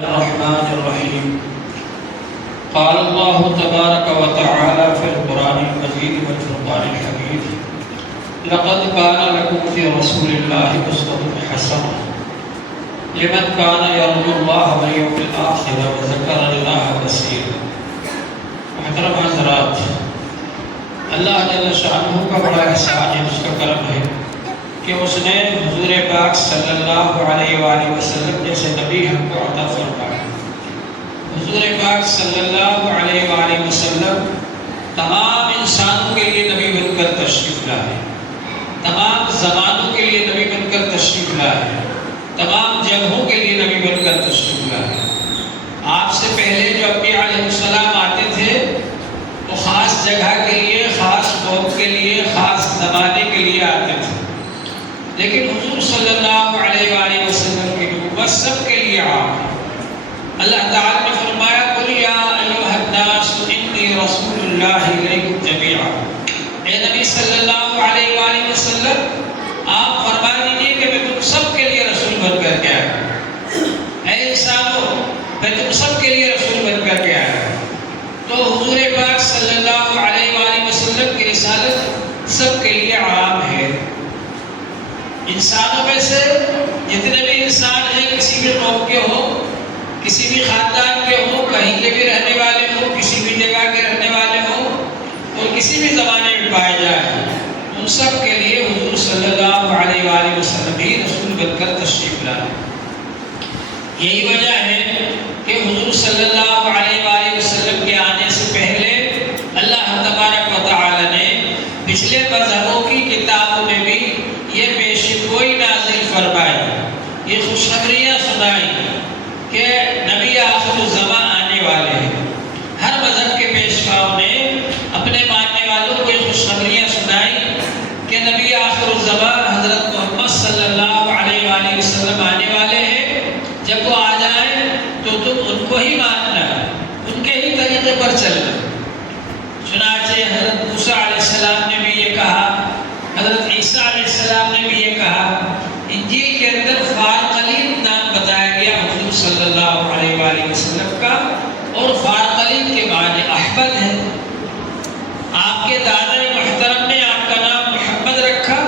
الرحمن الرحيم. قال الله تبارك وتعالى في القرآن المجيد والفرقان الحميد: لقد كان لكم في رسول الله أسوة حسنة لمن كان يرجو الله واليوم الآخر وذكر الله كثيرا. محترم حضرات، اللہ جل شانہ کا بڑا احسان ہے، اس کا کرم ہے کہ اس نے حضور پاک صلی اللہ علیہ وآلہ وسلم جیسے نبی ہم کو عطا فرمایا. حضور پاک صلی اللہ علیہ وآلہ وسلم تمام انسانوں کے لیے نبی بن کر تشریف لائے، تمام زمانوں کے لیے نبی بن کر تشریف لائے، تمام جگہوں کے لیے نبی بن کر تشریف لائے. آپ سے پہلے جو انبیاء علیہ السلام آتے تھے وہ خاص جگہ کے لیے، خاص قوم کے لیے، خاص زمانے کے لیے آتے تھے، لیکن حضور صلی اللہ علیہ وآلہ وسلم کی نبوت سب کے لیے عام ہے. اللہ تعالیٰ نے فرمایا: قُلْ يَا أَيُّهَا النَّاسُ إِنِّي رَسُولُ اللَّهِ إِلَيْكُمْ جَمِيعًا. اے نبی صلی اللہ علیہ وآلہ وسلم، آپ فرما دیجئے کہ میں تم سب کے لیے رسول بن کر کے آیا ہوں. اے انسانوں، میں تم سب کے لیے رسول بن کر کے آیا ہوں. تو حضور پاک صلی اللہ علیہ وآلہ وسلم کی رسالت سب کے لیے عام ہے. انسانوں میں سے جتنے بھی انسان ہیں، کسی بھی قوم کے ہوں، کسی بھی خاندان کے ہوں، کہیں کے بھی رہنے والے ہوں، کسی بھی جگہ کے رہنے والے ہوں اور کسی بھی زمانے میں پائے جائیں، ان سب کے لیے حضور صلی اللہ علیہ وآلہ وسلم ہی رسول بن کر تشریف لائے. یہی وجہ ہے کہ حضور صلی اللہ علیہ وآلہ وسلم کے آنے سے پہلے اللہ تبارک و تعالی نے پچھلے مذہبوں کی کتابوں میں بھی یہ پیشگوئی نازل فرمائی، یہ خوشخبریاں سنائی کہ نبی آخر الزمان آنے والے ہیں. ہر مذہب کے پیشواؤں نے اپنے ماننے والوں کو یہ خوشخبریاں سنائی کہ نبی آخر الزمان حضرت محمد صلی اللہ علیہ وآلہ وسلم آنے والے ہیں. جب وہ آ جائیں تو تم ان کو ہی ماننا، ان کے ہی طریقے پر چلنا. چنانچہ حضرت موسیٰ علیہ السلام نے بھی یہ کہا، حضرت عیسیٰ علیہ السلام نے بھی یہ کہا. انجیل کے اندر فارقلین نام بتایا گیا حضور صلی اللہ علیہ وآلہ وسلم کا، اور فارقلین کے معنی احمد ہے. آپ کے دادا محترم نے آپ کا نام محمد رکھا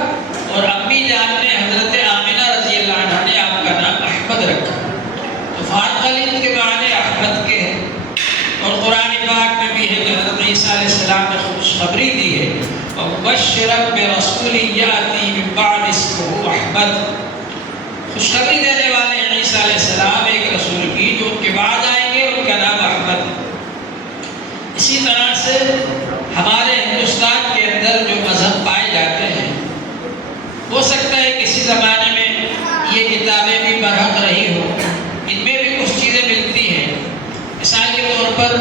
اور امی جان نے حضرت آمنہ رضی اللہ عنہ نے آپ کا نام احمد رکھا. تو فارقلین کے معنی احمد کے ہیں. اور قرآن پاک میں بھی ہے کہ حضرت عیسیٰ علیہ السلام نے خوشخبری دی ہے: وَبَشِّرًا بِرَسُولٍ يَأْتِي مِن بَعْدِهِ اسْمُهُ أَحْمَدُ. خوشخبری دینے والے ہیں عیسیٰ علیہ السلام ایک رسول کی جو ان کے بعد آئیں گے، ان کا نام احمد. اسی طرح سے ہمارے ہندوستان کے اندر جو مذہب پائے جاتے ہیں، ہو سکتا ہے کسی زمانے میں یہ کتابیں بھی برحق رہی ہو، ان میں بھی کچھ چیزیں ملتی ہیں. مثال کے طور پر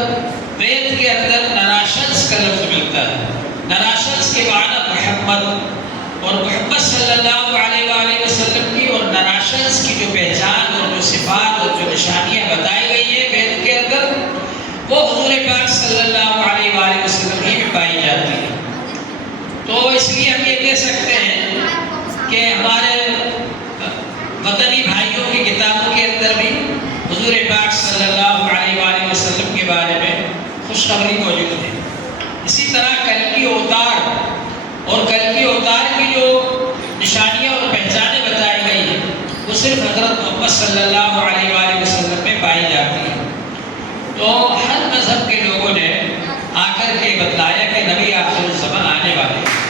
وید کے اندر نراشنس کا لفظ ملتا ہے. نراشنس کے معنی محمد، اور محمد صلی اللہ علیہ وآلہ وسلم کی اور نراشنس کی جو پہچان اور جو صفات اور جو نشانیاں بتائی گئی ہیں وید کے اندر، وہ حضور پاک صلی اللہ علیہ وآلہ وسلم ہی میں پائی جاتی ہے. تو اس لیے ہم یہ کہہ سکتے ہیں کہ ہمارے وطنی بھائیوں کی کتابوں کے اندر بھی حضور پاک صلی اللہ علیہ وآلہ وسلم کے بارے میں خوشخبری موجود ہے. اسی طرح کل کی اوتار اور کل کی اوتار کی جو نشانیاں اور پہچانیں بتائی گئی ہیں، وہ صرف حضرت محمد صلی اللہ علیہ وآلہ وسلم میں پائی جاتی ہے. تو ہر مذہب کے لوگوں نے آ کر کے بتلایا کہ نبی آخر الزمان آنے والے ہیں.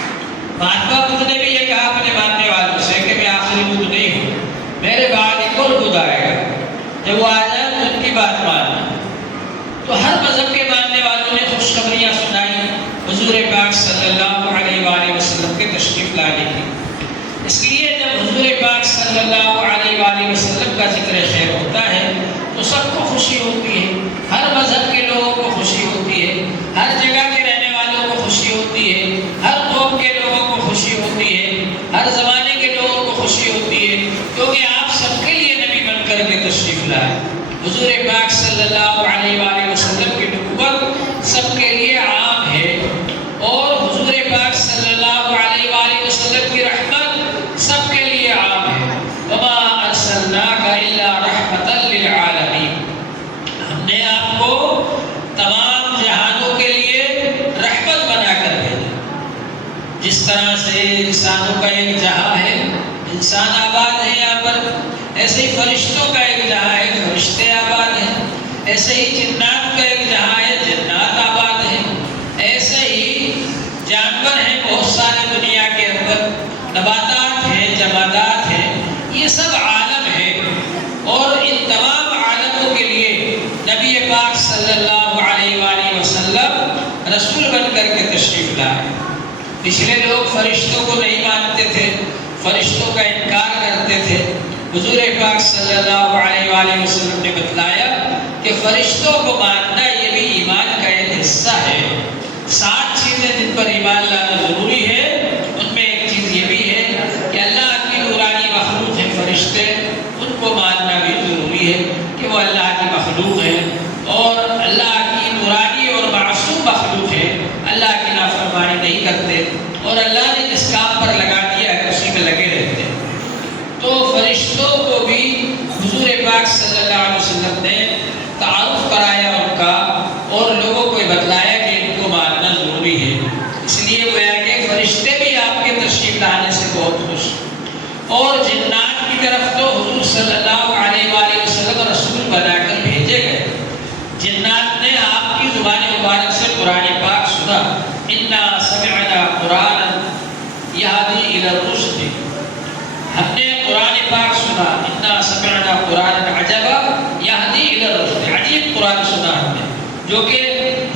مہاتما بدھ نے بھی یہ کہا اپنے ماننے والوں سے کہ میں آخری بدھ نہیں ہوں، میرے بعد ایک اور بدھ آئے گا، جب وہ آ جائے تو ان کی بات ماننا. تو ہر مذہب کے ماننے والوں نے خوشخبریاں سنائی حضور پاک صلی اللہ علیہ وآلہ وسلم کے تشریف لانے کی. اس لیے جب حضور پاک صلی اللہ علیہ وآلہ وسلم کا ذکر خیر ہوتا ہے تو سب کو خوشی ہوتی ہے. ہر مذہب کے لوگوں کو خوشی ہوتی ہے، ہر جگہ کے رہنے والوں کو خوشی ہوتی ہے، ہر قوم کے لوگوں کو خوشی ہوتی ہے، ہر زمانے کے لوگوں کو خوشی ہوتی ہے، کیونکہ آپ سب کے لیے نبی بن کر کے تشریف لائے. حضور پاک صلی اللہ علیہ وآلہ وسلم کی نبوت سب کے لیے عام ہے، اور حضور پاک صلی اللہ علیہ وآلہ وسلم کی رحمت سب کے لیے عام ہے. وَمَا أَرْسَلْنَاكَ إِلَّا رَحْمَةً لِلْعَالَمِينَ. انسانوں کا ایک جہاں ہے، انسان آباد ہے یہاں پر، ایسے ہی فرشتوں کا ایک جہاں ہے، فرشتے آباد ہیں، ایسے ہی جنات کا ایک جہاں ہے، جنات آباد ہیں، ایسے ہی جانور ہیں بہت سارے دنیا کے اندر، نباتات ہیں، جمادات ہیں، یہ سب عالم ہے۔ اور ان تمام عالموں کے لیے نبی پاک صلی اللہ علیہ وآلہ وسلم رسول بن کر کے تشریف لائے۔ پچھلے لوگ فرشتوں کو نہیں مانتے تھے، فرشتوں کا انکار کرتے تھے۔ حضور پاک صلی اللہ علیہ وآلہ وسلم نے بتلایا کہ فرشتوں کو ماننا یہ بھی ایمان کا ایک حصہ ہے۔ 7 چیزیں جن پر ایمان لانا ضروری ہے، ان میں ایک چیز یہ بھی ہے کہ اللہ کی نورانی مخلوق ہے فرشتے، ان کو ماننا بھی ضروری ہے کہ وہ اللہ کی مخلوق ہے اور اللہ کی نورانی اور معصوم مخلوق ہے، اللہ کی نافرمانی نہیں کرتے اور اللہ نے جس کام پر لگا دیا ہے اسی میں لگے رہتے ہیں۔ تو فرشتوں کو بھی حضور پاک صلی اللہ علیہ وسلم نے تعارف کرایا ان کا اور لوگوں کو بتلایا کہ ان کو ماننا ضروری ہے۔ اس لیے گویا کہ فرشتے بھی آپ کے تشریف لانے سے بہت خوش، اور جنات کی طرف تو حضور صلی اللہ علیہ وآلہ وسلم رسول بنا کر بھیجے گئے۔ جنات نے آپ کی زبان مبارک سے قرآن پاک سنا، انا سمعنا قرآنا یہدی الی الرشد، ہم نے قرآن پاک سنا، انا سمعنا قرآنا عجبا یہدی الی الرشد، عجیب قرآن سنا ہم نے جو کہ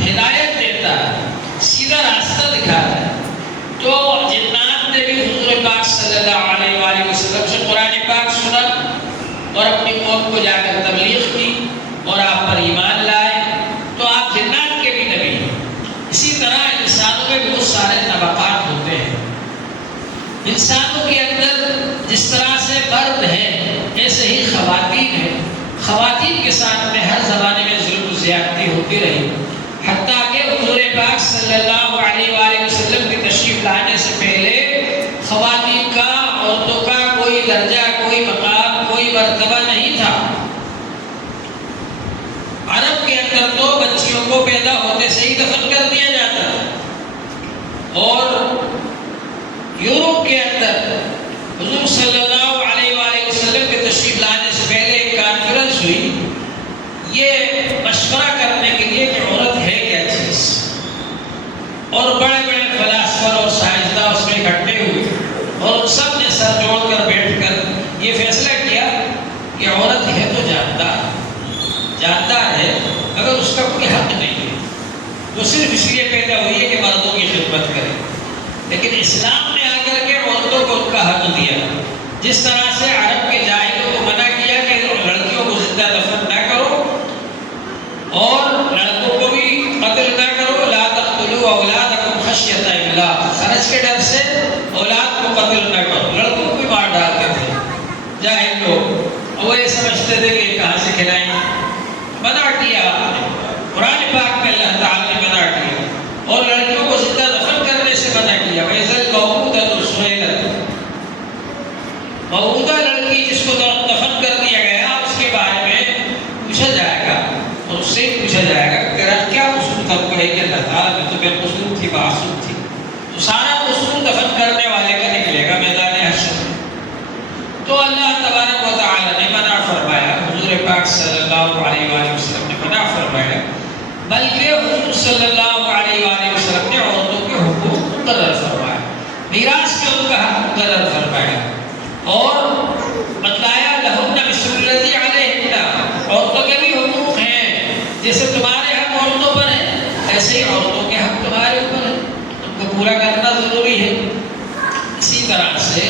ہدایت دیتا ہے، سیدھا راستہ دکھاتا ہے۔ تو جنات نے بھی حضور پاک صلی اللہ علیہ وآلہ وسلم سے قرآن پاک سنا اور اپنی قوم کو جا کر تبلیغ کی اور آپ پر ایمان لائے، تو آپ جنات کے بھی نبی ہیں۔ اسی طرح انسانوں میں بہت سارے طبقات ہوتے ہیں۔ انسانوں کے اندر جس طرح سے مرد ہیں ایسے ہی خواتین ہیں۔ خواتین کے ساتھ میں ہر زمانے میں ظلم و زیادتی ہوتی رہی، حتیٰ کہ حضور پاک صلی اللہ علیہ وآلہ وسلم کے تشریف لانے سے پہلے خواتین کا، عورتوں کا کوئی درجہ، کوئی مقام، کوئی مرتبہ نہیں تھا۔ عرب کے اندر تو بچیوں کو پیدا ہوتے سے ہی دفن کر دیا جاتا ہے، اور یورپ کے اندر حضور صلی اللہ علیہ وآلہ وسلم کے تشریف لانے سے پہلے ایک کانفرنس ہوئی، یہ مشورہ کرنے کے لیے کہ عورت ہے کیا چیز، اور بڑے بڑے فلاسفر اور سائنسداں اس میں اکٹھے ہوئے اور ان سب نے سر جوڑ کر بیٹھ کر یہ فیصلہ کیا کہ عورت ہے تو جاندار ہے، مگر اس کا کوئی حق نہیں ہے، وہ صرف اس لیے پیدا ہوئی ہے کہ مردوں کی خدمت کرے۔ لیکن اسلام نے آ کر کے عورتوں کو ان کا حق دیا، جس طرح سے عرب کے جاہلوں کو منع کیا کہ لڑکیوں کو زندہ دفن نہ کرو اور لڑکوں کو بھی قتل نہ کرو، لا تقتلوا اولادکم خشیۃ املاق، خرچ کے ڈر سے اولاد کو قتل نہ کرو، لڑکوں کو بھی مار ڈالتے تھے جاہل لوگ، اور وہ یہ سمجھتے تھے کہ کہاں سے کھلائیں گے۔ منع کیا قرآن پاک میں اللہ تعالیٰ نے منع کیا، اور لڑکیوں کو زندہ دفن کرنے سے منع کیا۔ وَإِذَا الْمَوْءُودَةُ سُئِلَتْ، موعودہ لڑکی جس کو دفن کر دیا گیا اس کے بارے میں پوچھا جائے گا، اور اس سے پوچھا جائے گا کہ تیرا کیا قصور تھا، کہے کہ اللہ تعالیٰ میں تو بے قصور تھی، معصوم تھی، تو سارا قصور دفن کرنے والے کا نکلے گا میدان حشر میں۔ تو اللہ تبارک و تعالیٰ نے منع فرمایا، حضور پاک صلی اللہ علیہ وآلہ وسلم نے منع فرمایا، بلکہ حضور صلی اللہ علیہ وآلہ وسلم نے عورتوں کے حقوق مقرر فرمایا، میراث کے ان کا حق مقرر فرمایا، اور بتلایا لہن مثل الذی علیہن، عورتوں کے بھی حقوق ہیں، جیسے تمہارے حق عورتوں پر ہیں ایسے ہی عورتوں کے حق تمہارے اوپر ہیں، ان کو پورا کرنا ضروری ہے۔ اسی طرح سے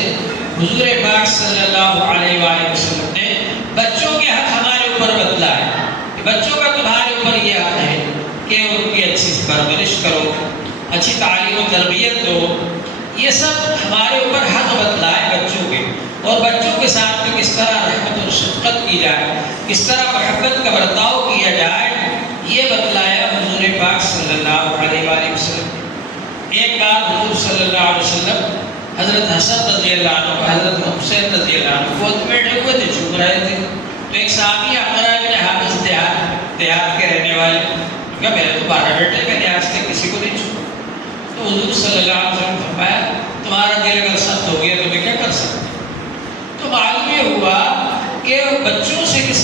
حضور پاک صلی اللہ علیہ وآلہ وسلم نے بچوں کے حق ہمارے اوپر بتلایا کہ بچوں کا تمہارے اوپر یہ حق ہے کہ ان کی اچھی پرورش کرو، اچھی تعلیم و تربیت دو، یہ سب ہمارے اوپر حق بتلائے بچوں کے، اور بچوں کے ساتھ میں کس طرح رحمت اور شفقت کی جائے، کس طرح محبت کا برتاؤ کیا جائے، یہ بتلایا حضور پاک صلی اللہ علیہ وآلہ وسلم۔ ایک بار حضور صلی اللہ علیہ وسلم حضرت حسن رضی اللہ عنہ، حضرت حسین رضی اللہ عنہ بہت بیٹھے ہوئے تھے، چھپ رہے تھے، تو ایک صحابی اقرا بن حابس دیہات کے رہنے والے کہا میرے تو 12 بیٹے، میں نے آج تک کسی کو نہیں چھوڑا۔ تو حضور صلی اللہ علیہ وسلم فرمایا تمہارا دل اگر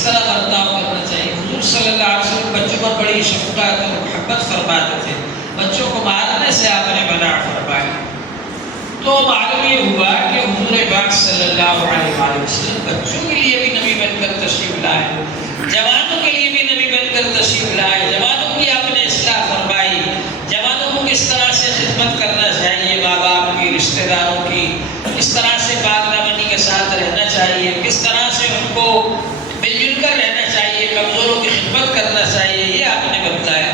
طرح برتاؤ کرنا چاہیے. حضور صلی اللہ علیہ وسلم بچوں پر بڑی شفقت اور محبت فرماتے تھے. بچوں کو مارنے سے آپ نے منع فرمایا. تو معلوم یہ ہوا کہ حضور پاک صلی اللہ علیہ وآلہ وسلم بچوں کے لیے بھی نبی بن کر تشریف لائے, جوانوں کے لیے بھی نبی بن کر تشریف لائے. جوانوں کی آپ نے اصلاح فرمائی, جوانوں کو کس طرح سے خدمت کرنا چاہیے, ماں باپ کی, رشتہ داروں کی, کس طرح سے پاک دامنی کے ساتھ رہنا چاہیے, کس طرح سے ان کو مل جل کر رہنا چاہیے, کمزوروں کی خدمت کرنا چاہیے. یہ آپ نے بتایا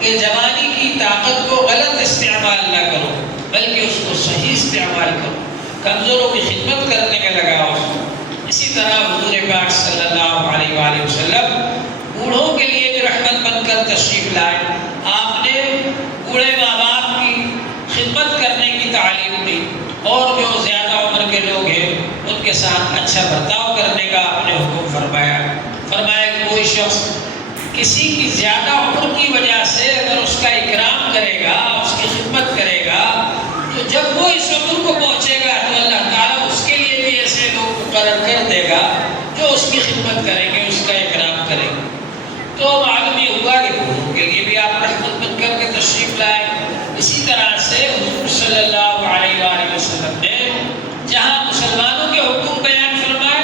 کہ جوانی کی طاقت کو غلط استعمال نہ کرو بلکہ اس کو صحیح استعمال کرو, کمزوروں کی خدمت کرنے میں لگاؤ. اسی طرح حضور پاک صلی اللہ علیہ وآلہ وسلم بوڑھوں کے لیے بھی رحمت بن کر تشریف لائے. آپ نے بوڑھے ماں باپ کی خدمت کرنے کی تعلیم دی, اور جو زیادہ عمر کے لوگ ہیں ان کے ساتھ اچھا برتاؤ کرنے کا آپ نے حکم فرمایا. فرمایا کہ کوئی شخص کسی کی زیادہ عمر کی وجہ سے اگر اس کا اکرام کرے گا, اس کی خدمت کرے گا, تو جب وہ اس عمر کو پہنچے گا تو اللہ تعالیٰ اس کے لیے بھی ایسے لوگ مقرر کر دے گا جو اس کی خدمت کریں گے, اس کا اکرام کریں گے. تو معلوم یہ ہوا کہ بوڑھوں کے لیے بھی آپ رحمت بن کر کے تشریف لائے. اسی طرح سے حضور صلی اللہ علیہ وآلہ وسلم نے جہاں مسلمانوں کے حقوق بیان فرمائے,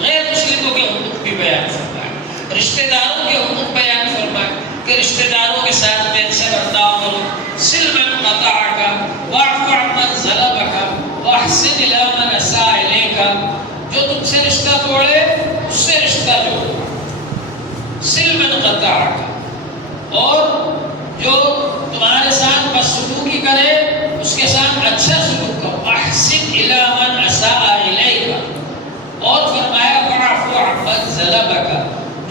غیر مسلموں کے حقوق بھی بیان فرمائے, رشتہ داروں کے حقوق بیان فرمائے کہ رشتہ داروں کے ساتھ میں اچھا برتاؤ کرو. صل من قطعک واعف عمن ظلمک واحسن الی من اساء الیک, جو تم سے رشتہ توڑے اس سے رشتہ جوڑو. صل من قطعک, اور جو تمہارے ساتھ بدسلوکی کرے اس کے ساتھ اچھا سلوک کرو. احسن الی من اساء الیک, اور فرمایا واعف عمن ظلمک,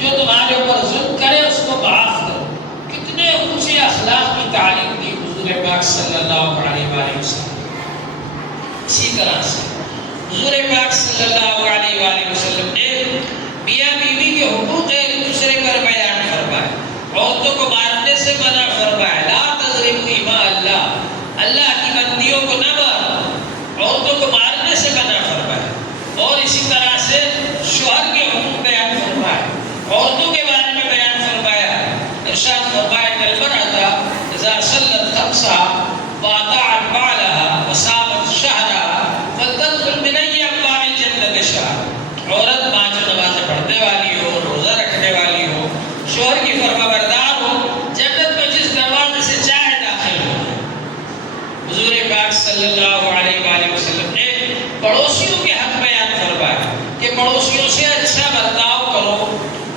جو تمہارے اوپر ظلم کرے اس کو معاف کرو. کتنے اونچے اخلاق کی تعلیم دی حضور پاک صلی اللہ علیہ وآلہ وسلم. اسی طرح سے حضور پاک صلی اللہ علیہ وآلہ وسلم نے میاں بیوی کے حقوق ایک دوسرے پر بیان فرمائے. عورتوں کو مارنے سے منع فرمایا, لا تضربوا اماء اللہ, اللہ کی بندیوں کو نہ مارو, عورتوں کو مارنے سے منع فرمایا. اور اسی طرح سے شوہر کے حقوق بیان فرمائے, عورتوں کے بارے میں بیان فرمایا. ارشاد فرمایا کہ المرأة اذا صلت خمسها واطاعت بعلها وصامت شهرها فلتدخل من اي ابواب الجنة شاءت. عورت 5 نمازیں پڑھنے والی ہو, روزہ رکھنے والی ہو, شوہر کی فرما بردار ہو, جنت میں جس دروازے سے چاہے داخل ہو. حضور پاک صلی اللہ علیہ وآلہ وسلم نے پڑوسیوں کے حق بیان فرمایا کہ پڑوسیوں سے اچھا برتاؤ کرو.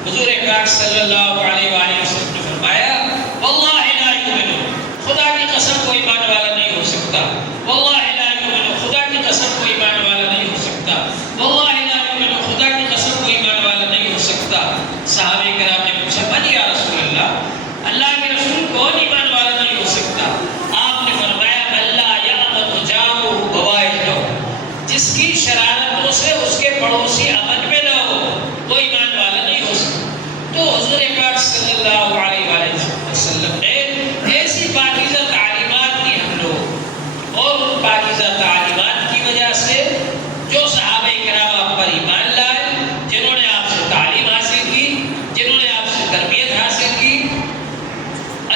حضور پاک صلی اللہ علیہ وآلہ وسلم نے فرمایا واللہ لا یؤمن, خدا کی قسم کوئی ایمان والا نہیں ہو سکتا. واللہ لا یؤمن, خدا کی قسم کوئی ایمان والا نہیں ہو سکتا. واللہ لا یؤمن, خدا کی قسم کوئی ایمان والا نہیں ہو سکتا. صحابہ کرام نے پوچھا من یا رسول اللہ, اللہ کے رسول کون ایمان والا نہیں ہو سکتا؟ آپ نے فرمایا اللہ یأمن جاره بوائقه, جس کی شرارتوں سے اس کے پڑوسی امن میں نہ ہو وہ ایمان والا نہیں ہو سکتا. تو حضور پاک صلی اللہ علیہ وآلہ وسلم نے ایسی پاکیزہ تعلیمات دی ہم لوگ, اور ان پاکیزہ تعلیمات کی وجہ سے جو صحابہ کرام آپ پر ایمان لائے, جنہوں نے آپ سے تعلیم حاصل کی, جنہوں نے آپ سے تربیت حاصل کی,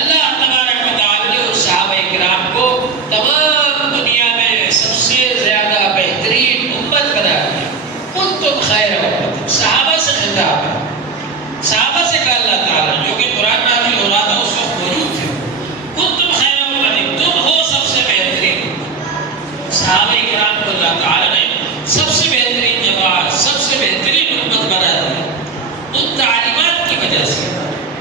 اللہ تبارک و تعالی نے اس صحابہ کرام کو تمام دنیا میں سب سے زیادہ بہترین امت بنا دیا. کنتم خیر امت, صحابہ سے خطاب ہے, صحابہ سے کہا اللہ تعالیٰ, جو کہ قرآن نازل ہو رہا تھا اس وقت موجود تھے. کنتم خیر امت, تم ہو سب سے بہترین. صحابہ کرام کو اللہ تعالیٰ نے سب سے بہترین جماعت, سب سے بہترین امت بنا دیا. ان تعلیمات کی وجہ سے,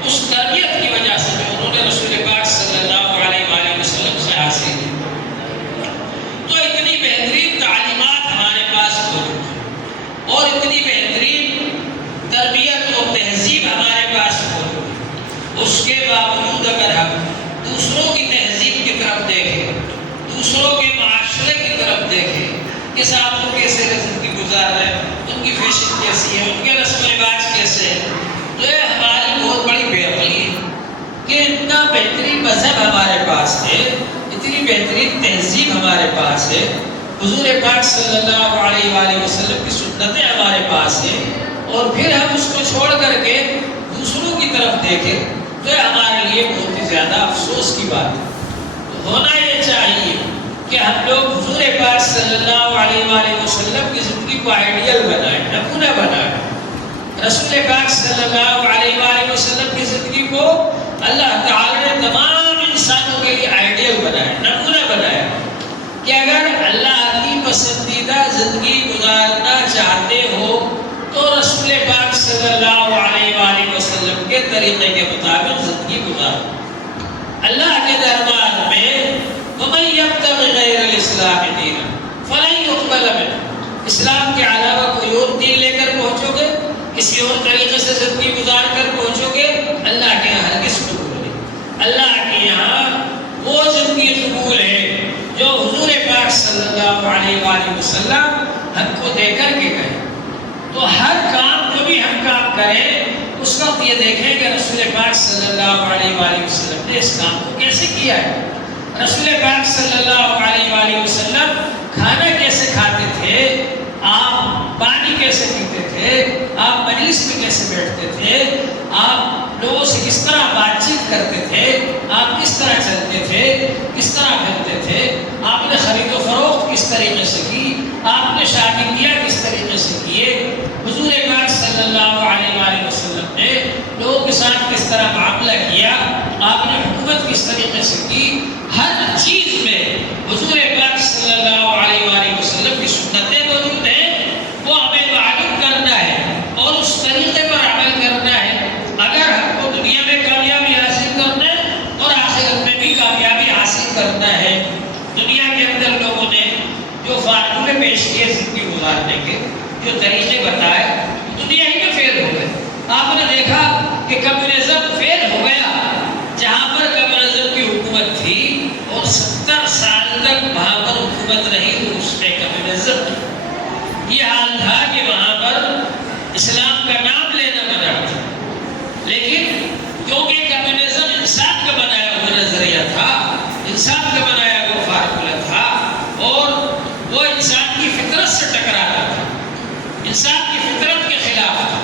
اس تربیت کی وجہ سے جو انہوں نے رسول پاک صلی اللہ علیہ وآلہ وسلم سے حاصل کی. تو اتنی بہترین تعلیمات ہمارے پاس موجود ہیں, اور اتنی بہترین تربیت و تہذیب ہمارے پاس موجود ہے. اس کے باوجود اگر ہم دوسروں کی تہذیب کی طرف دیکھیں, دوسروں کے معاشرے کی طرف دیکھیں کہ صاحب وہ کیسے زندگی گزار رہے ہیں, ان کی فیشن کیسی ہے, ان کے رسم و رواج کیسے ہیں, تو یہ ہماری بہت بڑی بے عقلی ہے کہ اتنا بہترین مذہب ہمارے پاس ہے, اتنی بہترین تہذیب ہمارے پاس ہے, حضور پاک صلی اللہ علیہ وآلہ وسلم کی سنتیں ہمارے پاس ہیں, اور پھر ہم اس کو چھوڑ کر کے دوسروں کی طرف دیکھیں تو یہ ہمارے لیے بہت ہی زیادہ افسوس کی بات ہے۔ تو ہونا یہ چاہیے کہ ہم لوگ حضور پاک صلی اللہ علیہ وآلہ وسلم کی زندگی کو آئیڈیل بنائیں، نمونہ بنائیں۔ رسول پاک صلی اللہ علیہ وآلہ وسلم کی زندگی کو اللہ تعالی نے تمام انسانوں کے لیے آئیڈیل بنایا، نمونہ بنایا کہ اگر اللہ کی پسندیدہ زندگی گزارنا چاہتے ہو تو رسول پاک صلی اللہ علیہ وآلہ وسلم کے طریقے کے مطابق زندگی گزارو۔ اللہ کے دربار میں وَمَن يَبْتَغِ غَيْرَ الْإِسْلَامِ دِينًا فَلَن يُقْبَلَ مِنْهُ، اسلام کے علاوہ کوئی اور دین لے کر پہنچو گے، کسی اور طریقے سے زندگی گزار کر پہنچو گے، اللہ کے یہاں ہرگز قبول نہیں۔ اللہ کے یہاں وہ زندگی قبول ہے جو حضور پاک صلی اللہ علیہ وآلہ وسلم ہم کو دے کر کے کہے۔ تو ہر کام جو بھی ہم کام کریں اس وقت یہ دیکھیں کہ رسول پاک صلی اللہ علیہ وآلہ وسلم نے اس کام کو کیسے کیا ہے۔ رسول پاک صلی اللہ علیہ وآلہ وسلم کھانا کیسے کھاتے تھے، آپ پانی کیسے پیتے تھے، آپ مجلس میں کیسے بیٹھتے تھے، آپ لوگوں سے کس طرح بات چیت کرتے تھے، آپ کس طرح چلتے تھے، کس طرح پھرتے تھے، آپ نے خرید و فروخت کس طریقے سے کی، آپ نے شادی کیا کس طریقے سے کیے، حضور پاک صلی اللہ علیہ وآلہ وسلم نے لوگوں کے ساتھ کس طرح معاملہ کیا، آپ نے حکومت کس طریقے سے کی، ہر چیز میں حضور پاک صلی اللہ علیہ وآلہ وسلم کی سنتیں موجود ہیں، وہ ہمیں معلوم کرنا ہے اور اس طریقے پر عمل کرنا ہے اگر ہم کو دنیا میں کامیابی حاصل کرنا ہے اور آخرت میں بھی کامیابی حاصل کرنا ہے۔ دنیا کے اندر لوگوں نے جو فارمولے پیش کیے زندگی گزارنے کے، جو طریقے بتائے، دنیا ہی میں فیل ہو گئے۔ آپ نے دیکھا کہ کمیونزم فیل ہو گیا، جہاں پر کمیونزم کی حکومت تھی اور 70 سال تک وہاں پر حکومت رہی روس میں کمیونزم کی، یہ حال تھا کہ وہاں پر اسلام کا نام لینا منع تھا، لیکن کیونکہ کمیونزم انسان کا بنایا ہوا نظریہ تھا، انسان کا بنایا ہوا فارمولہ تھا اور وہ انسان کی فطرت سے ٹکراتا تھا، انسان کی فطرت کے خلاف تھا،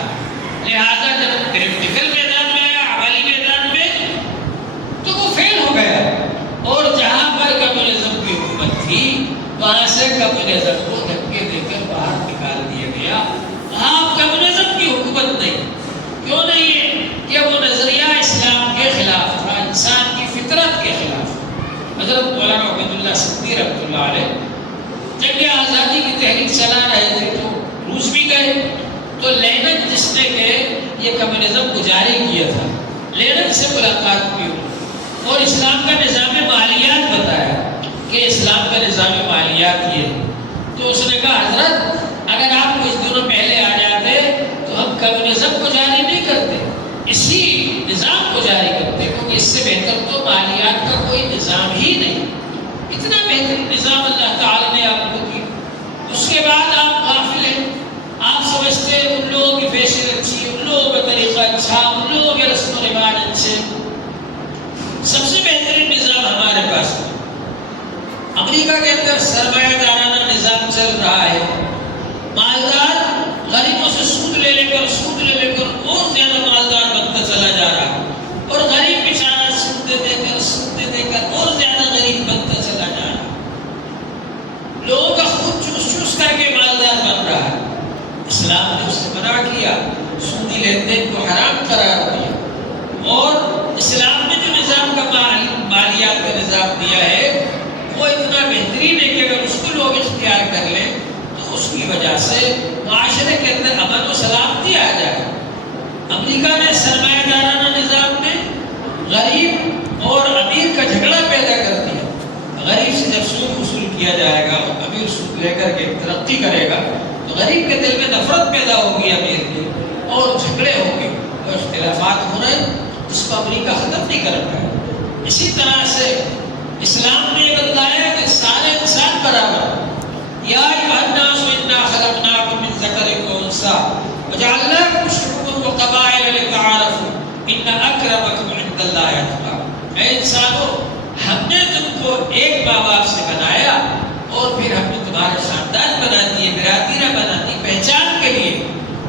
لہذا جب پریکٹیکل میدان میں آیا، عملی میدان میں، تو وہ فیل ہو گیا اور جہاں پر کمیونزم کی حکومت تھی وہاں سے کمیونزم کو دھکے دے کر باہر نکال دیا گیا۔ آپ کمیونزم کی حکومت نہیں، کیوں نہیں ہے کہ وہ نظریہ اسلام کے خلاف تھا، انسان کی فطرت کے خلاف۔ حضرت مولانا عبید اللہ سندھی رحمۃ اللہ علیہ جب یہ آزادی کی تحریک چلا رہے تھے تو روس بھی گئے، تو لینن جس نے کہ یہ کمیونزم کو جاری کیا تھا، لینن سے ملاقات کی اور اسلام کا نظام مالیات بتایا کہ اسلام کا نظام مالیات یہ ہے، تو اس نے کہا حضرت اگر آپ کچھ دنوں پہلے آ جاتے تو ہم کمیونزم کو جاری نہیں کرتے، اسی نظام کو جاری کرتے، کیونکہ اس سے بہتر تو مالیات کا کوئی نظام ہی نہیں۔ اتنا بہترین نظام اللہ تعالیٰ نے آپ کو دی، اس کے بعد آپ غافل ہیں، آپ سمجھتے ہیں ان لوگوں کی فیشن اچھی، ان لوگوں کا طریقہ اچھا، ان لوگوں کے رسم و رواج اچھے۔ سب سے بہترین نظام ہمارے پاس ہے۔ امریکہ کے اندر سرمایہ دارانہ نظام چل رہا ہے، مالدار غریبوں سے سود لے لے کر اور زیادہ مالدار بنتا چلا جا رہا ہے اور غریب بیچارہ سود دے کر اور زیادہ غریب بنتا چلا جا رہا ہے، لوگوں کا خود چوس کر کے مالدار بن رہا ہے۔ اسلام نے اس سے منع کیا، سودی لین دین کو حرام قرار دیا، اور اسلام نے جو نظام کا مالیات کا نظام دیا ہے وہ اتنا بہترین ہے کہ اگر اس کو لوگ اختیار کر لیں تو اس کی وجہ سے معاشرے کے اندر امن و سلامتی آ جائے۔ امریکہ نے سرمایہ دارانہ نظام میں غریب اور امیر کا جھگڑا پیدا کر دیا، غریب سے جب سود وصول کیا جائے گا اور امیر سود لے کر کے ترقی کرے گا تو غریب کے دل میں نفرت پیدا ہوگی امیر کی اور جھگڑے ہوں گے اور اختلافات ہو رہے ہیں، اس کو امریکہ ختم نہیں کر پائے۔ اسی طرح سے اسلام نے یہ بتایا کہ سارے انسان برابر، یا ایھا الناس انا خلقناکم من ذکر و انثی وجعلناکم شعوبا وقبائل لتعارفوا ان اکرمکم عند اللہ اتقاکم۔ اے انسانوں، ہم نے تم کو ایک ماں باپ سے بنایا اور پھر ہم نے تمہارے خاندان بنا دیے، برادریاں بنا دی پہچان کے لیے،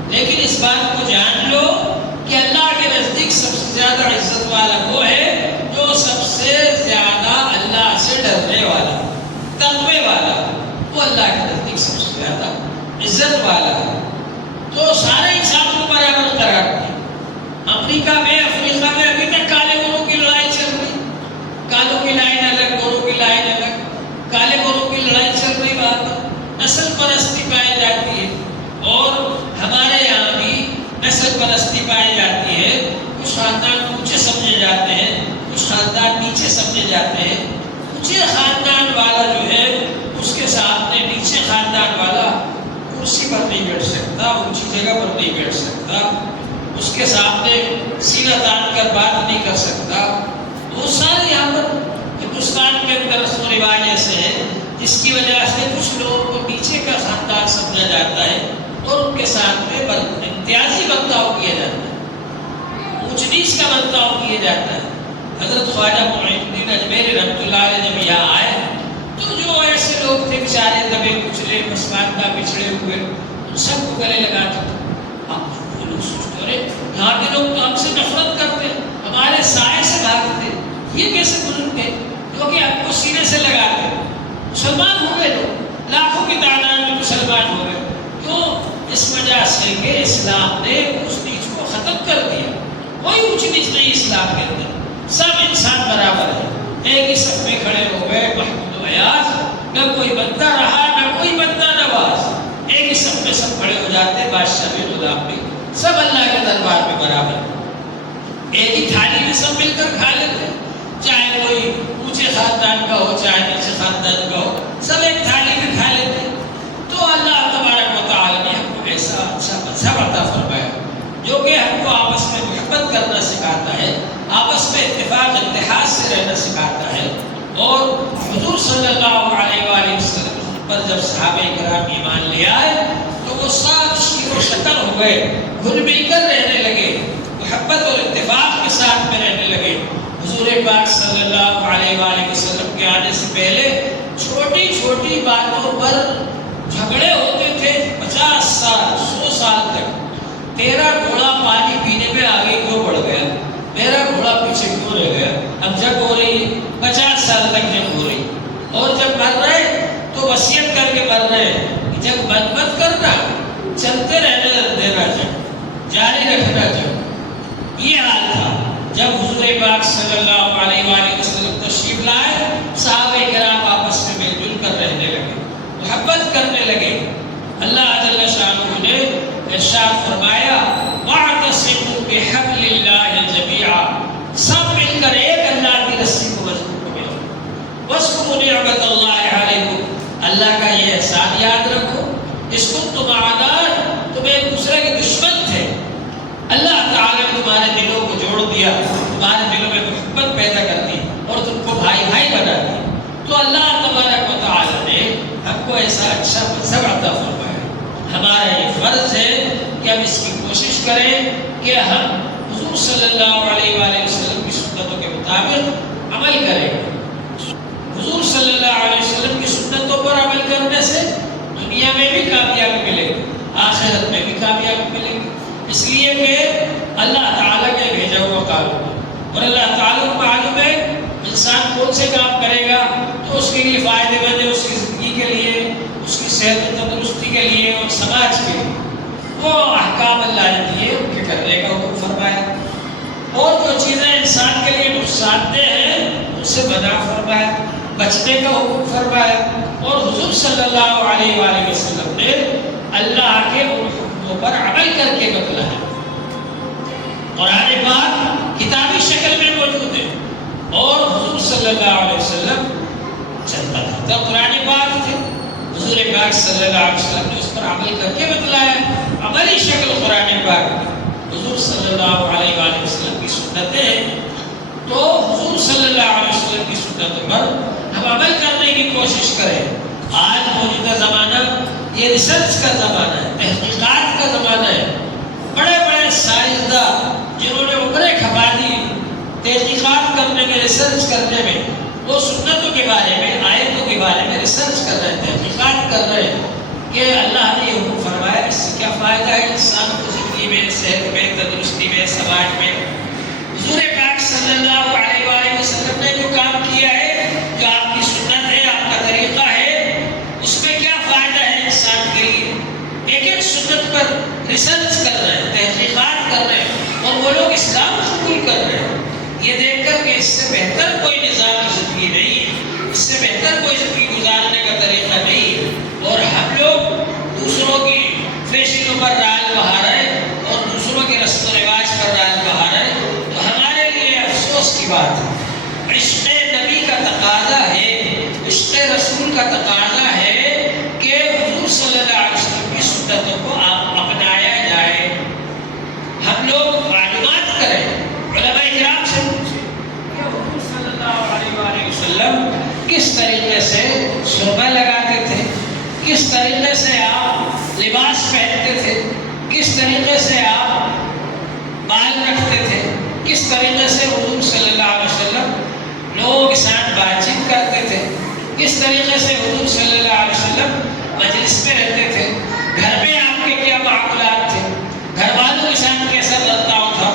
لیکن اس بات سے زیادہ عزت والا وہ ہے جو سب سے زیادہ اللہ سے ڈرنے والا، تقوی والا، وہ اللہ کے نزدیک سب سے زیادہ عزت والا ہے۔ تو سارے انسان کو برابر قرار دیا۔ افریقہ میں ابھی تک کالے گوروں کی لڑائی چل رہی، کالوں کی لائن الگ، گوروں کی لائن الگ، کالے گوروں کی لڑائی چل رہی، وہاں پر نسل پرستی پائی جاتی ہے۔ اور ہمارے یہاں بھی نسل پرستی پائی جاتی ہے، کچھ خاندان اونچے سمجھے جاتے ہیں، کچھ خاندان نیچے سمجھے جاتے ہیں۔ اونچے خاندان والا جو ہے اس کے سامنے نیچے خاندان والا کرسی پر نہیں بیٹھ سکتا، اونچی جگہ پر نہیں بیٹھ سکتا، اس کے سامنے سینہ تان کر بات نہیں کر سکتا۔ بہت سارے یہاں پر ہندوستان کے اندر رسم و رواج ایسے ہیں جس کی وجہ سے کچھ لوگوں کو نیچے کا خاندان سمجھا جاتا ہے اور ان کے سامنے امتیازی برتاؤ کیا جاتا ہے، اونچ نیچ کا برتاؤ کیا جاتا ہے۔ حضرت خواجہ معین الدین اجمیری رحمۃ اللہ علیہ جب یہاں آئے تو جو ایسے لوگ تھے بیچارے دبے کچلے پسماندہ پچھڑے ہوئے، ان سب کو گلے لگاتے تھے۔ وہ لوگ سوچتے رہے یہاں کے لوگ تو ہم سے نفرت کرتے، ہمارے سائے سے بھاگتے، یہ کیسے بزرگ تھے جو کہ ہم کو سینے سے لگاتے۔ مسلمان ہو گئے لوگ، لاکھوں کی تعداد میں مسلمان ہو گئے۔ کیوں؟ اس وجہ سے کہ اسلام نے اونچ نیچ کو ختم کر دیا۔ کوئی اونچ نیچ نہیں اسلام کے اندر، سب انسان برابر ہے۔ ایک ہی صف میں کھڑے ہو گئے محمود و ایاز، نہ کوئی بندہ رہا نہ کوئی بندہ نواز، ایک ہی صف میں سب کھڑے ہو جاتے، بادشاہ بھی غلام بھی، سب اللہ کے دربار میں برابر ہے۔ ایک ہی تھالی میں سب مل کر کھا لیتے، چاہے کوئی اونچے خاندان کا ہو چاہے نیچے خاندان کا ہو، سب ایک تھالی میں کھا لیتے۔ تو اللہ تبارک و تعالی نے ہم کو ایسا اچھا مذہب عطا فرمایا جو کہ ہم کو آپس میں محبت کرنا سکھاتا ہے، آپس میں اتفاق اتحاد سے رہنا سکھاتا ہے۔ اور حضور صلی اللہ علیہ وآلہ وسلم پر جب صحابہ کرام ایمان لے آئے تو وہ سب شیر و شکر ہو گئے، گھل مل کر رہنے لگے، محبت اور اتفاق کے ساتھ میں رہنے لگے۔ حضور پاک صلی اللہ علیہ وآلہ وسلم کے آنے سے پہلے چھوٹی چھوٹی باتوں پر جھگڑے ہوتے تھے، 50 سال 100 سال تک۔ تیرا گھوڑا پانی پینے میں آگے کیوں بڑھ گیا، میرا گھوڑا پیچھے کیوں رہ گیا؟ اب جنگ ہو رہی ہے، 50 سال تک جنگ ہو رہی، اور جب مر رہے تو وصیت کر کے مر رہے کہ جنگ بند مت کرنا، چلتے رہنے دینا، جنگ جاری رکھنا۔ جنگ یہ حال تھا جب حضور پاک صلی اللہ علیہ وآلہ وسلم تشریف لائے، صحابہ کرام آپس میں مل جل کر رہنے لگے، محبت کرنے لگے۔ اللہ جل شانہ نے ارشاد فرمایا وَاعْتَصِمُوا بِحَبْلِ اللَّهِ جَمِيعًا، سب مل کر ایک اللہ کی رسی کو مضبوط پکڑو۔ وَاذْكُرُوا نِعْمَتَ اللَّهِ عَلَيْكُمْ، اللہ کا یہ احسان یاد رکھو، اِذْ كُنتُمْ أَعْدَاءً، تم ایک دوسرے کے دشمن تھے، اللہ تعالیٰ نے تمہارے دلوں کو جوڑ دیا، تمہارے دلوں میں محبت پیدا کر دی اور تم کو بھائی بھائی بنا دیا۔ تو اللہ تبارک و تعالیٰ نے ہم کو ایسا اچھا مذہب عطا فرمایا۔ ہمارا یہ فرض ہے کہ ہم اس کی کوشش کریں کہ ہم حضور صلی اللہ علیہ وآلہ وسلم کی سنتوں کے مطابق عمل کریں۔ حضور صلی اللہ علیہ وسلم کی سنتوں پر عمل کرنے سے دنیا میں بھی کامیابی ملے گی، آخرت میں بھی کامیابی ملے گی، اس لیے کہ اللہ تعالیٰ نے بھیجا ہوا قانون ہے، اور اللہ تعالیٰ کو معلوم ہے انسان کون سے کام کرے گا تو اس کے لیے فائدے مند ہے، اس کی زندگی کے لیے، اس کی صحت و تندرستی کے لیے اور سماج کے لیے۔ وہ احکام اللہ نے دیے ان کے کرنے کا حکم فرمایا، اور جو چیزیں انسان کے لیے نقصان دہ ہیں ان سے منع فرمایا، بچنے کا حکم فرمایا۔ اور حضور صلی اللہ علیہ وآلہ وسلم نے اللہ کے ان حکموں پر عمل کر کے بتلایا۔ قرآن پاک کتابی شکل میں موجود ہے، اور حضور صلی اللہ علیہ وسلم چند باتیں قرآن پاک تھے، حضور پاک صلی اللہ علیہ وسلم نے اس پر عمل کر کے بتلایا، عملی شکل قرآن پاک میں۔ حضور صلی اللہ علیہ وآلہ وسلم کی سنتیں ہیں، تو حضور صلی اللہ علیہ وسلم کی سنتوں پر ہم عمل کرنے کی کوشش کریں۔ آج موجودہ زمانہ یہ ریسرچ کا زمانہ ہے، تحقیقات کا زمانہ ہے۔ بڑے بڑے سائنسداں جنہوں نے عمریں کھپا دی تحقیقات کرنے میں، ریسرچ کرنے میں، وہ سنتوں کے بارے میں، آیتوں کے بارے میں ریسرچ کر رہے ہیں، تحقیقات کر رہے ہیں کہ اللہ نے یہ حکم فرمایا، اس سے کیا فائدہ ہے انسان کو زندگی میں، صحت میں، تندرستی میں، سماج میں۔ ریسرچ کر رہے ہیں، تحقیقات کر رہے ہیں، اور وہ لوگ اسلام قبول کر رہے ہیں، یہ دیکھ کر کہ اس سے بہتر کوئی نظام زندگی نہیں ہے، اس سے بہتر کوئی زندگی گزارنے کا طریقہ نہیں ہے، اور ہم لوگ دوسروں کی فیشنوں پر رال بہا رہے ہیں اور دوسروں کے رسم و رواج پر رال بہا رہے ہیں، تو ہمارے لیے افسوس کی بات ہے۔ عشق نبی کا تقاضا ہے، عشق رسول کا تقاضا ہے کہ حضور صلی اللہ علیہ وسلم کی سنتوں کو اپنایا جائے۔ ہم لوگ معلومات کریں، علماء کرام سے پوچھیں کہ حضور صلی اللہ علیہ وسلم کس طریقے سے سرما لگاتے تھے، کس طریقے سے آپ لباس پہنتے تھے، کس طریقے سے آپ بال رکھتے تھے، کس طریقے سے حضور صلی اللہ علیہ وسلم لوگوں کے ساتھ بات چیت کرتے تھے، کس طریقے سے حضور صلی اللہ علیہ وسلم مجلس میں رہتے تھے، گھر میں آپ کے کیا معاملات تھے، گھر والوں کے ساتھ کیسا برتاؤ تھا،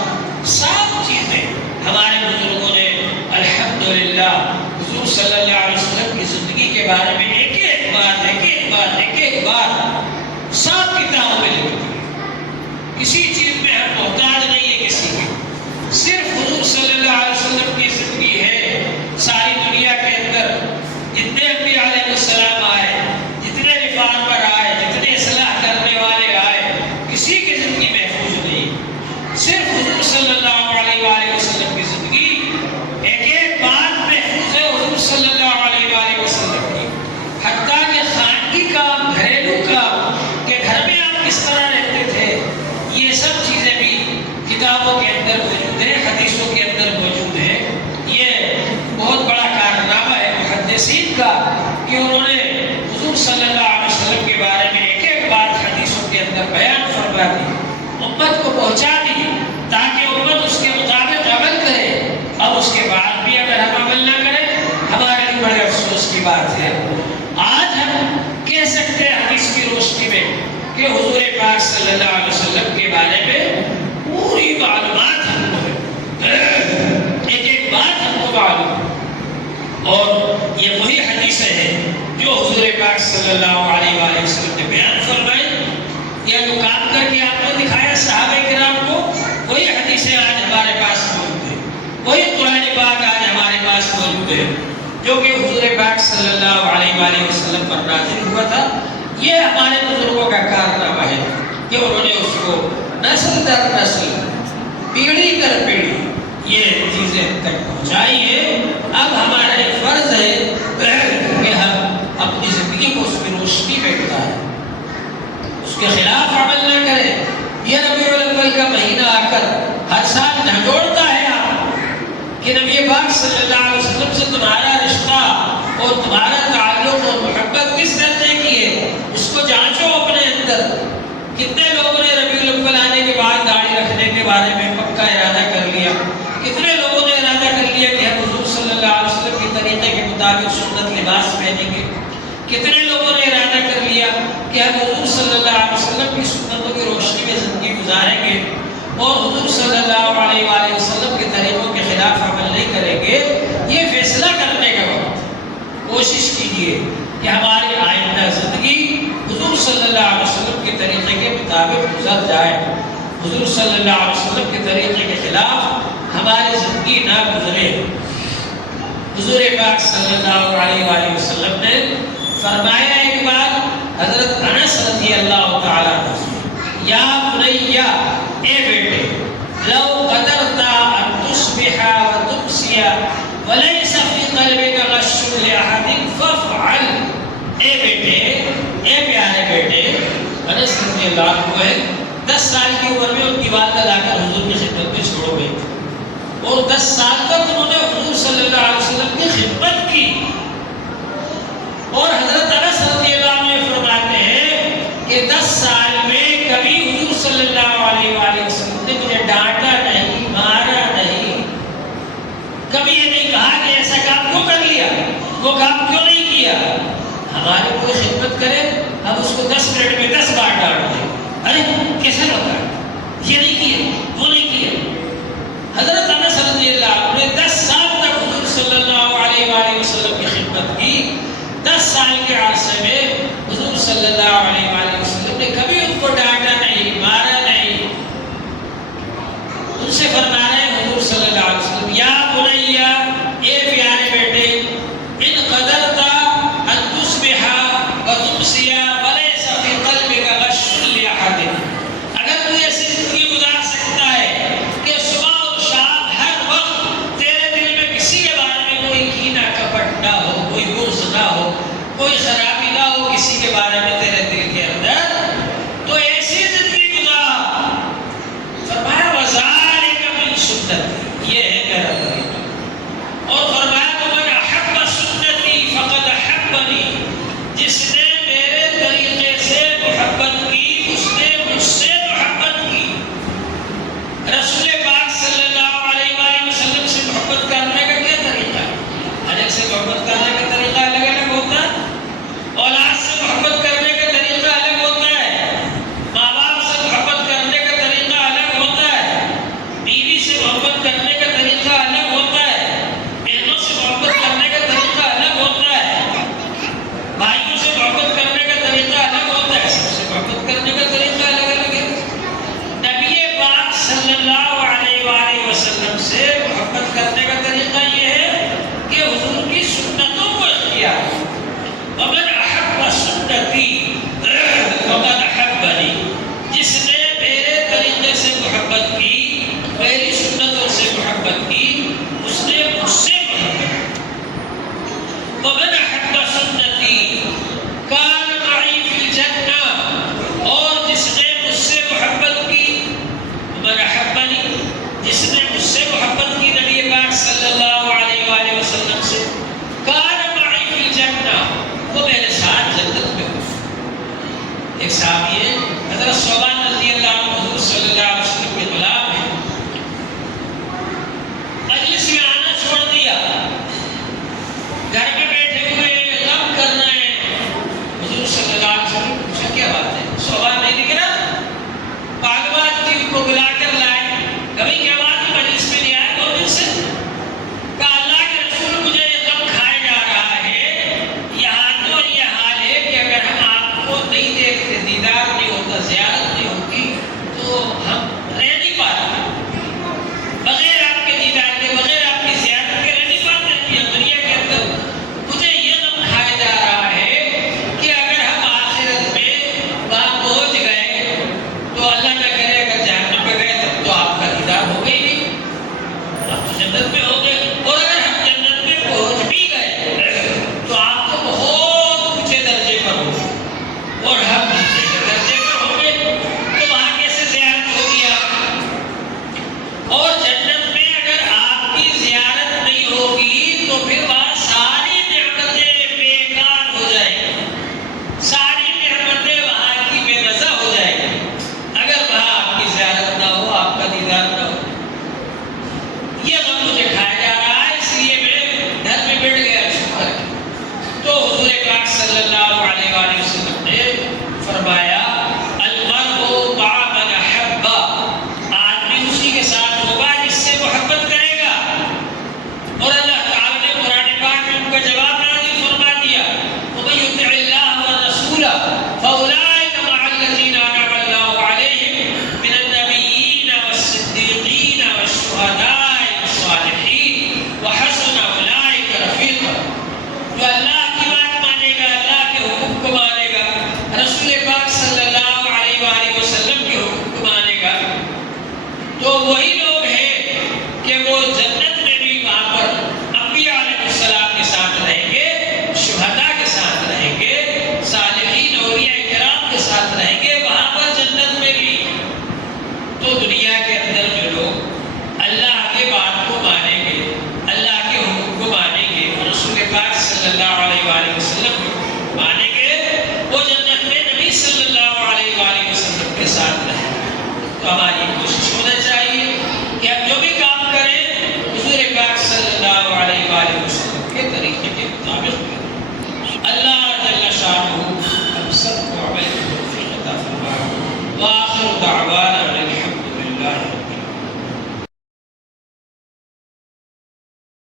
سب چیزیں ہمارے بزرگوں نے الحمدللہ حضور صلی اللہ علیہ وسلم کی زندگی کے بارے میں ایک ایک بات سب کتابوں میں لکھی ہے۔ کسی چیز میں ہم محتاج نہیں ہے کسی کے، صرف حضور صلی اللہ علیہ وسلم کی زندگی ہے۔ ساری دنیا کے اندر جتنے انبیاء علیہ السلام آئے، جتنے رفان پر آئے، جتنے اصلاح کرنے والے آئے، کسی کی زندگی محفوظ نہیں، صرف حضور صلی اللہ علیہ وسلم کی زندگی ایک ایک بات محفوظ ہے حضور صلی اللہ علیہ وسلم کی، حتیٰ کہ خانگی کام، گھریلو کام، کہ گھر میں آپ کس طرح رہتے تھے، یہ سب چیزیں بھی کتابوں کے اندر موجود ہیں، حدیثوں کے اندر موجود ہیں۔ یہ بہت بڑا کارنامہ ہے محدثین کا کہ انہوں نے حضور صلی اللہ علیہ وسلم کے بارے میں ایک ایک بات حدیثوں کے اندر بیان فرما دی، امت کو پہنچا دی، تاکہ امت اس کے مطابق عمل کرے۔ اب اس کے بعد بھی اگر ہم عمل نہ کریں، ہمارے لیے بڑے افسوس کی بات ہے۔ آج ہم کہہ سکتے ہیں حدیث کی روشنی میں کہ حضور پاک صلی اللہ علیہ وسلم کے بارے میں پوری معلومات ہم کو ہے، ایک ایک بات ہم کو معلوم ہے، اور یہ وہی حدیثیں ہیں جو حضور پاک صلی اللہ علیہ وسلم نے بیان فرمائی، یا جو کام کر کے آپ نے دکھایا صحابہ کرام کو، وہی حدیثیں آج ہمارے پاس موجود ہیں، وہی قرآن پاک آج ہمارے پاس موجود ہے جو کہ حضور پاک صلی اللہ علیہ وسلم پر نازل ہوا تھا۔ یہ ہمارے بزرگوں کا کارنامہ ہے کہ انہوں نے اس کو نسل در نسل، پیڑھی در پیڑھی یہ چیزیں تک پہنچائی ہے۔ اب ہمارا ایک فرض ہے کہ ہم اپنی زندگی کو اس کی روشنی میں گزاریں، اس کے خلاف عمل نہ کریں۔ یہ ربیع الاول کا مہینہ آ کر ہر سال جھنجھوڑتا ہے آپ کہ نبی پاک صلی اللہ علیہ وسلم سے تمہارا رشتہ اور تمہارا تعلق اور محبت کس درجے کی ہے، اس کو جانچو اپنے اندر۔ کتنے لوگوں نے ربیع الاول آنے کے بعد داڑھی رکھنے کے بارے میں پکا ارادہ کر لیا، کتنے لوگوں نے ارادہ کر لیا کہ ہم حضور صلی اللہ علیہ وسلم کے طریقے کے مطابق سنت لباس پہنیں گے، کتنے لوگوں نے ارادہ کر لیا کہ ہم حضور صلی اللہ علیہ وسلم کی سنتوں کی روشنی میں زندگی گزاریں گے اور حضور صلی اللہ علیہ وسلم کے طریقوں کے خلاف عمل نہیں کریں گے۔ یہ فیصلہ کرنے کا وقت کوشش کیجیے کہ ہماری آئندہ زندگی حضور صلی اللہ علیہ وسلم کے طریقے کے مطابق گزر جائے، حضور صلی اللہ علیہ وسلم کے طریقے کے خلاف ہماری زندگی نہ گزرے۔ حضور پاک صلی اللہ علیہ وسلم نے فرمایا ایک بار حضرت انس رضی اللہ تعالیٰ عنہ، یا بنیا، اے بیٹے، لو قدرت ان تصبح وتمسی وليس في قلبك غش لأحد فافعل۔ اے بیٹے، اے پیارے بیٹے، انس رضی اللہ عنہ ہے 10 سال کی عمر میں ان کی والدہ لا کر حضور کی خدمت میں چھوڑ گئی اور 10 سال تک انہوں نے حضور صلی اللہ علیہ وسلم کی خدمت کی، اور حضرت انس رضی اللہ عنہ فرماتے ہیں کہ 10 سال میں کبھی حضور صلی اللہ علیہ وسلم نے مجھے ڈانٹا نہیں، مارا نہیں، کبھی یہ نہیں کہا کہ ایسا کام کیوں کر لیا، وہ کام کیوں نہیں کیا۔ ہماری کوئی خدمت کرے ہم اس کو 10 منٹ میں 10 بار ڈانٹ دیں، ارے کیسے ہوتا ہے، یہ نہیں کیے، وہ نہیں کیے۔ حضرت انس رضی اللہ عنہ نے 10 سال تک حضور صلی اللہ علیہ وسلم کی خدمت کی۔ 10 سال کے عرصے میں حضور صلی اللہ علیہ وسلم نے کبھی ان کو ڈانٹا نہیں، مارا سے فرما رہے ہیں حضور صلی اللہ علیہ وسلم، یا بنیا، اے پیارے بیٹے، ان قدرت ان تصبح وتمسی وليس في قلبك غش لأحد، اگر تو ایسی زندگی گزار سکتا ہے کہ صبح اور شام ہر وقت تیرے دل میں کسی کے بارے میں کوئی کینہ کپٹ نہ ہو، کوئی بغض نہ ہو، کوئی خرابی نہ ہو کسی کے بارے میں تیرے دل کے اندر، تو ایسی زندگی گزار۔ فرمایا وذالک من سنتی، یہ ہے میرا طریقہ، اور فرمایا ومن احب سنتی فقد احبنی، جس نے میرے طریقے سے محبت کی اس نے مجھ سے محبت کی۔ رسول پاک صلی اللہ علیہ وآلہ وسلم سے محبت کرنے کا کیا طریقہ ہے؟ ہر ایک سے محبت کرنے کا طریقہ الگ الگ ہوتا ہے، اولاد سے محبت کرنے کا طریقہ الگ ہوتا ہے، ماں باپ سے محبت کرنے کا طریقہ الگ ہوتا ہے، بیوی سے محبت کرنے کا طریقہ الگ